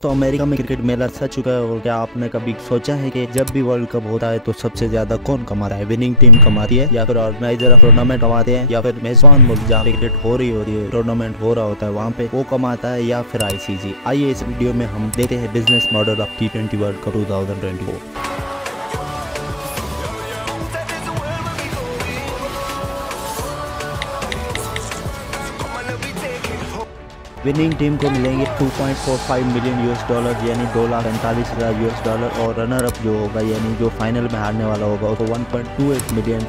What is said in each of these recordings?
तो अमेरिका में क्रिकेट मेला सच चुका है। और क्या आपने कभी सोचा है कि जब भी वर्ल्ड कप होता है तो सबसे ज्यादा कौन कमाता है? विनिंग टीम कमाती है, या फिर ऑर्गेनाइजर ऑफ टूर्नामेंट कमाते हैं, या फिर मेजबान मुल्क जहाँ पे क्रिकेट हो रही है, टूर्नामेंट हो रहा होता है वहाँ पे वो कमाता है, या फिर आईसीसी? आइए इस वीडियो में हम देखते हैं business model of T20 world cup 2024। Winning team को मिलेंगे $2.45 मिलियन यानी $2,45,000, और रनर अप जो होगा यानी जो फाइनल में हारने वाला होगा उसको $1.28 मिलियन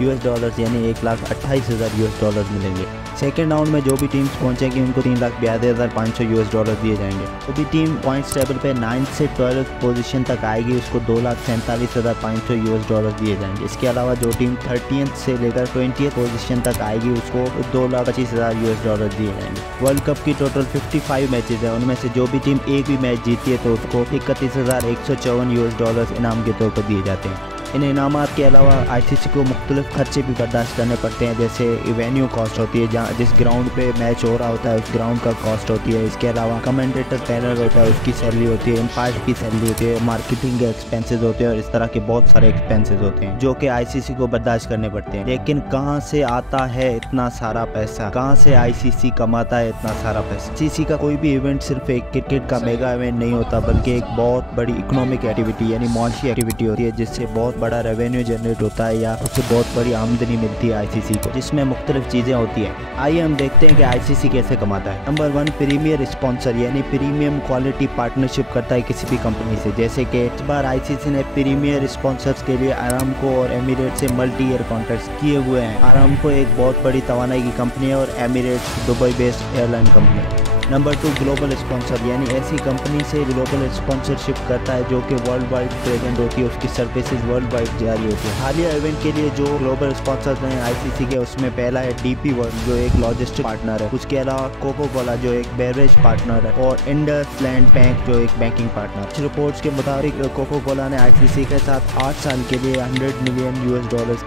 यानी $1,28,000 मिलेंगे। सेकेंड राउंड में जो भी टीम्स पहुंचेंगी उनको $3,82,500 दिए जाएंगे। जो भी टीम पॉइंट्स टेबल पे 9 से 12 पोजीशन तक आएगी उसको $2,47,500 दिए जाएंगे। इसके अलावा जो टीम 30th से लेकर 20th पोजीशन तक आएगी उसको $2,25,000 दिए जाएंगे। वर्ल्ड कप की टोटल 55 मैचेस है, उनमें से जो भी टीम एक भी मैच जीती है तो उसको $31,154 इनाम के तौर पर दिए जाते हैं। इन इनामात के अलावा आईसीसी को मुख्तलिफ खर्चे भी बर्दाश्त करने पड़ते हैं, जैसे वेन्यू कॉस्ट होती है, जहाँ जिस ग्राउंड पे मैच हो रहा होता है उस ग्राउंड का कॉस्ट होती है। इसके अलावा कमेंटेटर पैनल होता है उसकी सैलरी होती है, एम्पायर की सैलरी होती है, मार्केटिंग के एक्सपेंसेस होते हैं, और इस तरह के बहुत सारे एक्सपेंसेस होते हैं जो कि आईसीसी को बर्दाश्त करने पड़ते हैं। लेकिन कहाँ से आता है इतना सारा पैसा? कहाँ से आईसीसी कमाता है इतना सारा पैसा? आईसीसी का कोई भी इवेंट सिर्फ एक क्रिकेट का मेगा इवेंट नहीं होता, बल्कि एक बहुत बड़ी इकोनॉमिक एक्टिविटी यानी मुआशी एक्टिविटी होती है, जिससे बहुत बड़ा रेवेन्यू जनरेट होता है या उससे बहुत बड़ी आमदनी मिलती है आईसीसी को, जिसमें मुख्तलिफ चीजें होती हैं। आइए हम देखते हैं कि आईसीसी कैसे कमाता है। नंबर 1, प्रीमियर स्पॉन्सर यानी प्रीमियम क्वालिटी पार्टनरशिप करता है किसी भी कंपनी से। जैसे कि इस बार आईसीसी ने प्रीमियर स्पॉन्सर्स के लिए आरामको और एमिरेट्स से मल्टी ईयर कॉन्ट्रैक्ट किए हुए हैं। आरामको एक बहुत बड़ी तवानाई की कंपनी है और Emirates Dubai based airline company है। नंबर 2, ग्लोबल स्पॉन्सर यानी ऐसी कंपनी से ग्लोबल स्पॉन्सरशिप करता है जो कि वर्ल्ड वाइड प्रेजेंट होती है, उसकी सर्विसेज वर्ल्ड वाइड जारी होती है। हालिया इवेंट के लिए जो ग्लोबल स्पॉन्सर्स हैं आईसीसी के, उसमें पहला है डीपी वर्ल्ड जो एक लॉजिस्टिक पार्टनर है, उसके अलावा कोको कोला जो एक बेवरेज पार्टनर है, और इंडसलैंड बैंक जो एक बैंकिंग पार्टनर। कुछ रिपोर्ट्स के मुताबिक कोको कोला ने आईसीसी के साथ 8 साल के लिए $100 मिलियन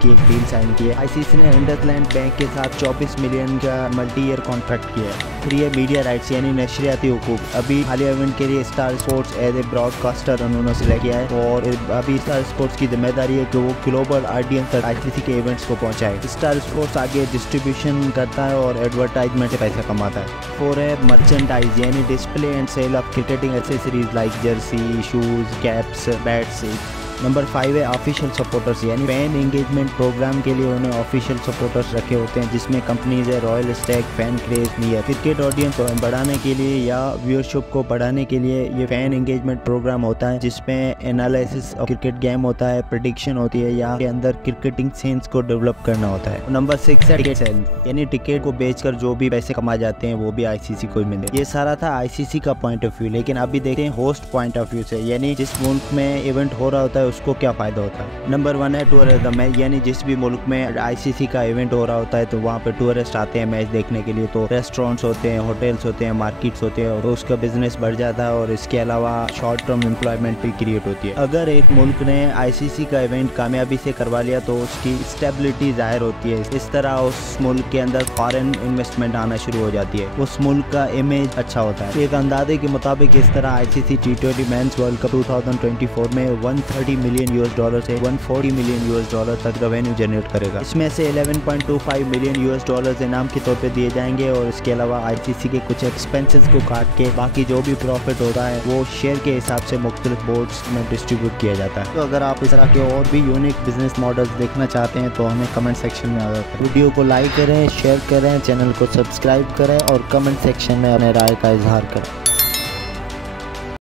की एक डील साइन की है। आईसीसी ने इंडसलैंड बैंक के साथ 24 मिलियन का मल्टी ईयर कॉन्ट्रैक्ट किया है। फिर ये मीडिया राइट्स यानी नशरियाती हुकूक। अभी हालिया इवेंट के लिए Star Sports as a broadcaster उन्होंने सिलेक्ट किया है, और अभी स्टार स्पोर्ट्स की जिम्मेदारी है कि वो ग्लोबल ऑडियंस तक आईसीसी के इवेंट्स को पहुंचाए। स्टार स्पोर्ट्स आगे डिस्ट्रीब्यूशन करता है और एडवर्टाइजमेंट से पैसा कमाता है। 4 है मर्चेंडाइज यानी display and sale of cricketing accessories like jersey, shoes, caps, bats. Number 5 है ऑफिशियल सपोर्टर्स यानी फैन एंगेजमेंट प्रोग्राम के लिए उन्हें ऑफिशियल सपोर्टर्स रखे होते हैं, जिसमें कंपनीज है royal Stag, fan craze, near. Cricket audience को बढ़ाने के लिए या व्यूअरशिप को बढ़ाने के लिए ये फैन एंगेजमेंट प्रोग्राम होता है, जिसमें एनालिसिस ऑफ क्रिकेट गेम होता है, प्रेडिक्शन होती है, या के अंदर क्रिकेटिंग सीन्स को डेवलप करना होता है। नंबर 6 है टिकट सेल यानी टिकट को बेचकर जो भी पैसे कमाए जाते हैं वो भी आईसीसी को मिले। ये सारा था आईसीसी का पॉइंट ऑफ व्यू। लेकिन अभी देखते हैं होस्ट पॉइंट ऑफ व्यू से, यानी जिस मुल्क में इवेंट हो रहा होता है उसको क्या फायदा होता है। नंबर 1 है टूरिज्म यानी जिस भी मुल्क में आईसीसी का इवेंट हो रहा होता है तो वहाँ पे टूरिस्ट आते हैं मैच देखने के लिए, तो रेस्टोरेंट्स होते हैं, होटल्स होते हैं, मार्केट्स होते हैं, और उसका बिजनेस बढ़ जाता है, और इसके अलावा शॉर्ट टर्म एम्प्लॉयमेंट भी क्रिएट होती है। अगर एक मुल्क ने आईसीसी का इवेंट कामयाबी से करवा लिया तो उसकी स्टेबिलिटी जाहिर होती है। इस तरह उस मुल्क के अंदर फॉरेन इन्वेस्टमेंट आना शुरू हो जाती है, उस मुल्क का इमेज अच्छा होता है। एक अंदाजे के मुताबिक इस तरह ICC T20 mains world cup 2024 में $130 मिलियन से $140 मिलियन तक रेवेन्यू जनरेट करेगा। इसमें से $11.25 मिलियन इनाम के तौर पे दिए जाएंगे, और इसके अलावा आईसीसी के कुछ एक्सपेंसेस को काट के बाकी जो भी प्रॉफिट होता है वो शेयर के हिसाब से मुख्तलिफ बोर्ड्स में डिस्ट्रीब्यूट किया जाता है। तो अगर आप इस तरह के और भी यूनिक बिजनेस मॉडल्स देखना चाहते हैं तो हमें कमेंट सेक्शन में आगाह करें। वीडियो को लाइक करें, शेयर करें, चैनल को सब्सक्राइब करें, और कमेंट सेक्शन में अपने राय का इजहार करें।